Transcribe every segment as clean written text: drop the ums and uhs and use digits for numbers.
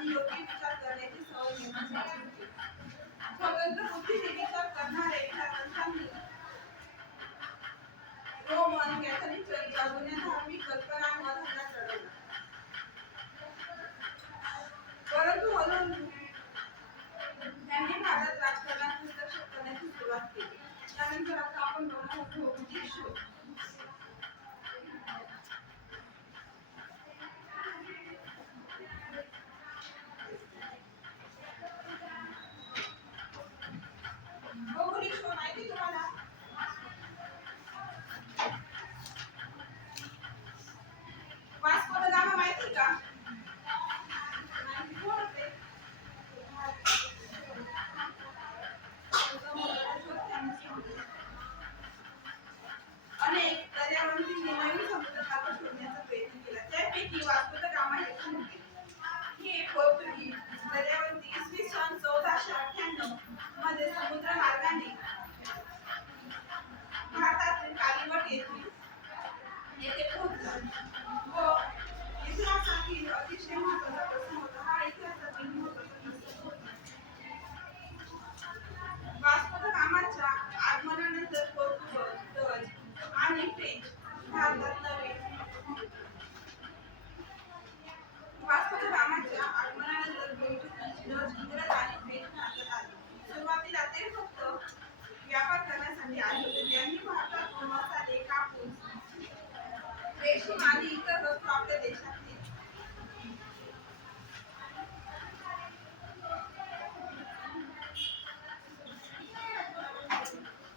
आणि योग्य विचार करण्याची सवय निर्माण झाली होती. स्वतंत्र बुद्धीने विचार करणारे विचारवंतांनी रोमन कॅथलिक चर्च या जुन्या धार्मिक कल्पनांवर हल्ला चढवला. परंतु हळूहळू त्यांनी भारत राजकारणात हस्तक्षेप करण्याची सुरुवात केली. त्यानंतर आता आपण बघणार आहोत भौगोलिक शोध. भौगोलिक शोध माहिती तुम्हाला? वास्को द गामा माहिती का? कोण होते? अनेक दर्यावरती नवीन समुद्र मार्ग शोधण्याचा प्रयत्न केला. त्यापैकी वास्को द गामा एक होते. हे पोर्तुगीज दर्यावरती इसवी सन 1498 मध्ये समुद्र मार्गाने भारतातील कालिवट येथे पोहोचला व इतिहासातील अतिशय महत्त्वाचा प्रसंग होता. हा इतिहासातील महत्त्वाचा प्रसंग होता. वास्को द गामाच्या आगमनानंतर पोर्तुगल, डच आणि फ्रेंच भारतात नवे वास्को द गामाच्या आगमनानंतर पोर्तुगीज, डच, इंग्रज आणि फ्रेंच भारतात आले. सुरुवातीला ते फक्त व्यापार करण्यासाठी आले होते. त्यांनी भारतातून मसाले, कापूस, रेशीम आणि इतर वस्तू आपल्या देशात नेल्या.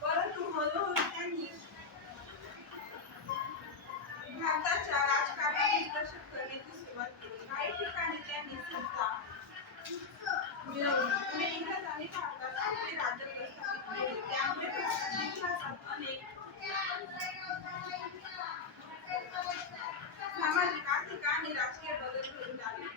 परंतु हळूहळू त्यांनी भारताच्या राजकारणात हस्तक्षेप करण्याची सुरुवात केली. काही ठिकाणी त्यांनी सत्ता मिळवली. पुढे इंग्रजांनी भारतात आपले राज्य प्रस्थापित केले. त्यामुळे भारताच्या इतिहासात अनेक सामाजिक, आर्थिक आणि राजकीय बदल घडून आले.